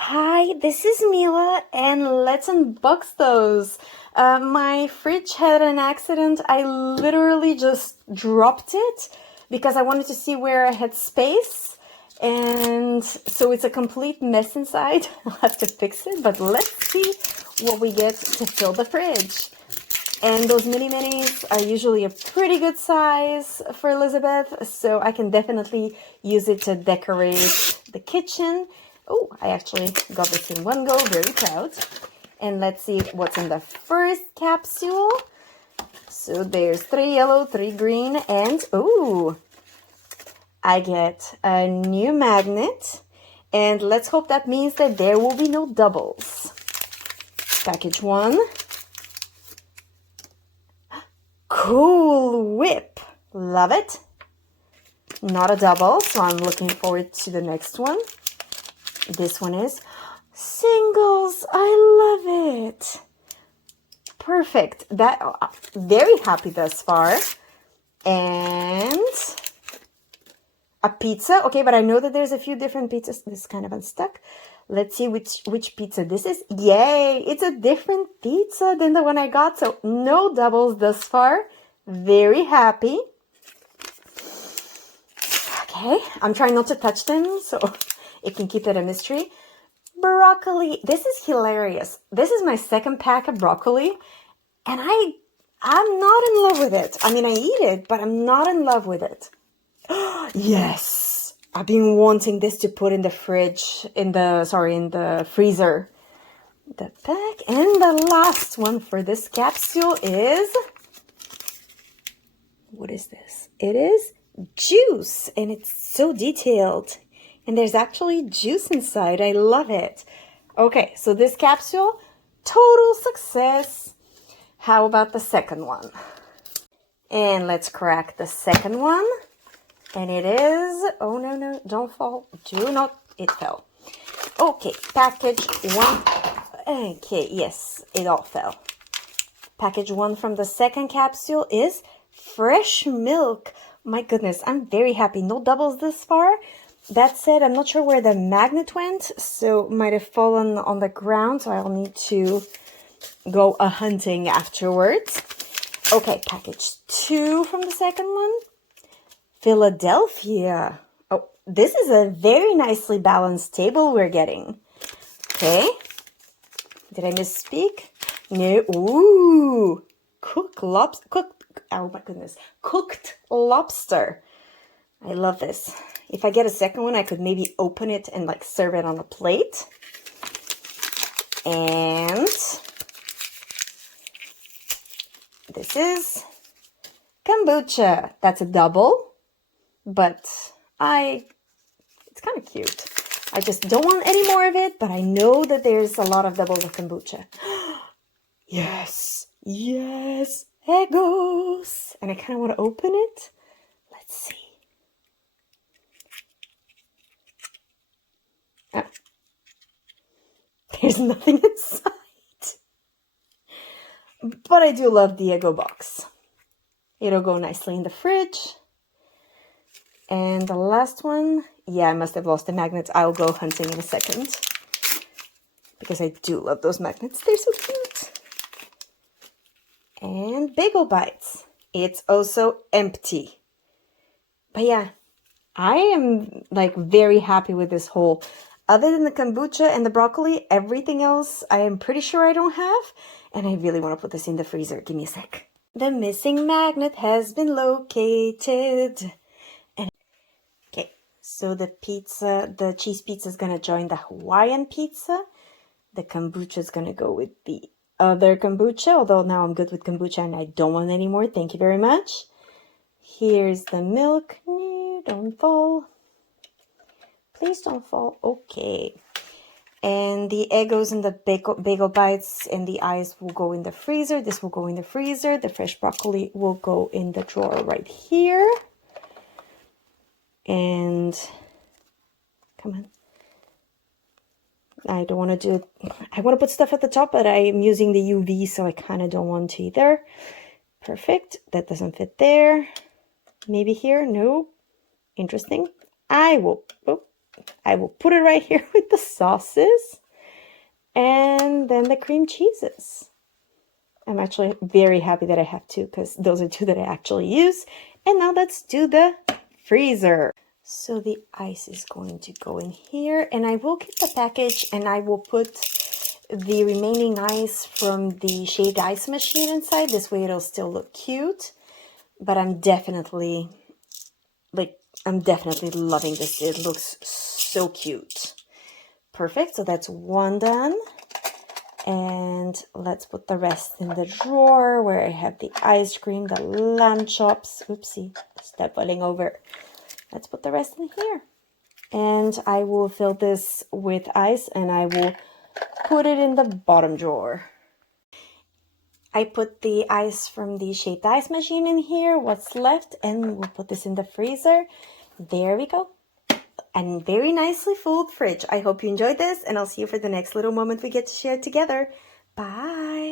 Hi, this is Mila, and let's unbox those. My fridge had an accident. I literally just dropped it because I wanted to see where I had space. And so it's a complete mess inside. I'll have to fix it, but let's see what we get to fill the fridge. And those mini minis are usually a pretty good size for Elizabeth, so I can definitely use it to decorate the kitchen. Oh, I actually got this in one go, very proud. And let's see what's in the first capsule. So there's 3 yellow, 3 green, and oh, I get a new magnet. And let's hope that means that there will be no doubles. Package 1. Cool whip. Love it. Not a double, so I'm looking forward to the next one. This one is singles. I love it. Perfect. Very happy thus far. And a pizza. Okay, but I know that there's a few different pizzas. This is kind of unstuck. Let's see which pizza this is. Yay! It's a different pizza than the one I got. So no doubles thus far. Very happy. Okay, I'm trying not to touch them so it can keep it a mystery. Broccoli. This is hilarious. This is my second pack of broccoli, and I'm not in love with it. I mean, I eat it, but I'm not in love with it. Yes. I've been wanting this to put in the fridge, in the freezer. The pack, and the last one for this capsule is, what is this? It is juice, and it's so detailed. And there's actually juice inside. I love it. Okay, so this capsule, total success. How about the second one? And let's crack the second one. And it is, oh no, don't fall. Do not, it fell. Okay, package 1. Okay, yes, it all fell. Package 1 from the second capsule is fresh milk. My goodness, I'm very happy. No doubles this far. That said, I'm not sure where the magnet went, so it might have fallen on the ground, so I'll need to go hunting afterwards. Okay, package 2 from the second one. Philadelphia. Oh, this is a very nicely balanced table we're getting. Okay. Did I misspeak? No. Ooh. Cooked lobster. I love this. If I get a second one, I could maybe open it and like serve it on a plate. And this is kombucha. That's a double. But it's kind of cute. I just don't want any more of it, but I know that there's a lot of doubles of kombucha. Yes, Egos. And I kind of want to open it. Let's see. Oh. There's nothing inside. But I do love the Eggo box. It'll go nicely in the fridge. And the last one, yeah, I must have lost the magnets. I'll go hunting in a second. Because I do love those magnets. They're so cute. And Bagel Bites. It's also empty. But yeah, I am like very happy with this haul. Other than the kombucha and the broccoli, everything else I am pretty sure I don't have. And I really want to put this in the freezer. Give me a sec. The missing magnet has been located. So the cheese pizza is going to join the Hawaiian pizza. The kombucha is going to go with the other kombucha, although now I'm good with kombucha and I don't want any more. Thank you very much. Here's the milk. No, don't fall. Please don't fall. Okay. And the Eggos and the bagel bites and the eyes will go in the freezer. This will go in the freezer. The fresh broccoli will go in the drawer right here. And come on. I don't want to do it. I want to put stuff at the top, but I am using the UV, so I kind of don't want to either. Perfect. That doesn't fit there. Maybe here. No. Interesting. I will. Oh, I will put it right here with the sauces and then the cream cheeses. I'm actually very happy that I have two because those are two that I actually use. And now let's do the freezer. So the ice is going to go in here, and I will keep the package and I will put the remaining ice from the shaved ice machine inside. This way it'll still look cute, but I'm definitely loving this. It looks so cute. Perfect. So that's one done. And let's put the rest in the drawer where I have the ice cream, the lamb chops. Oopsie, step falling over. Let's put the rest in here. And I will fill this with ice and I will put it in the bottom drawer. I put the ice from the shaved ice machine in here, what's left, and we'll put this in the freezer. There we go. And very nicely full fridge. I hope you enjoyed this, and I'll see you for the next little moment we get to share together. Bye!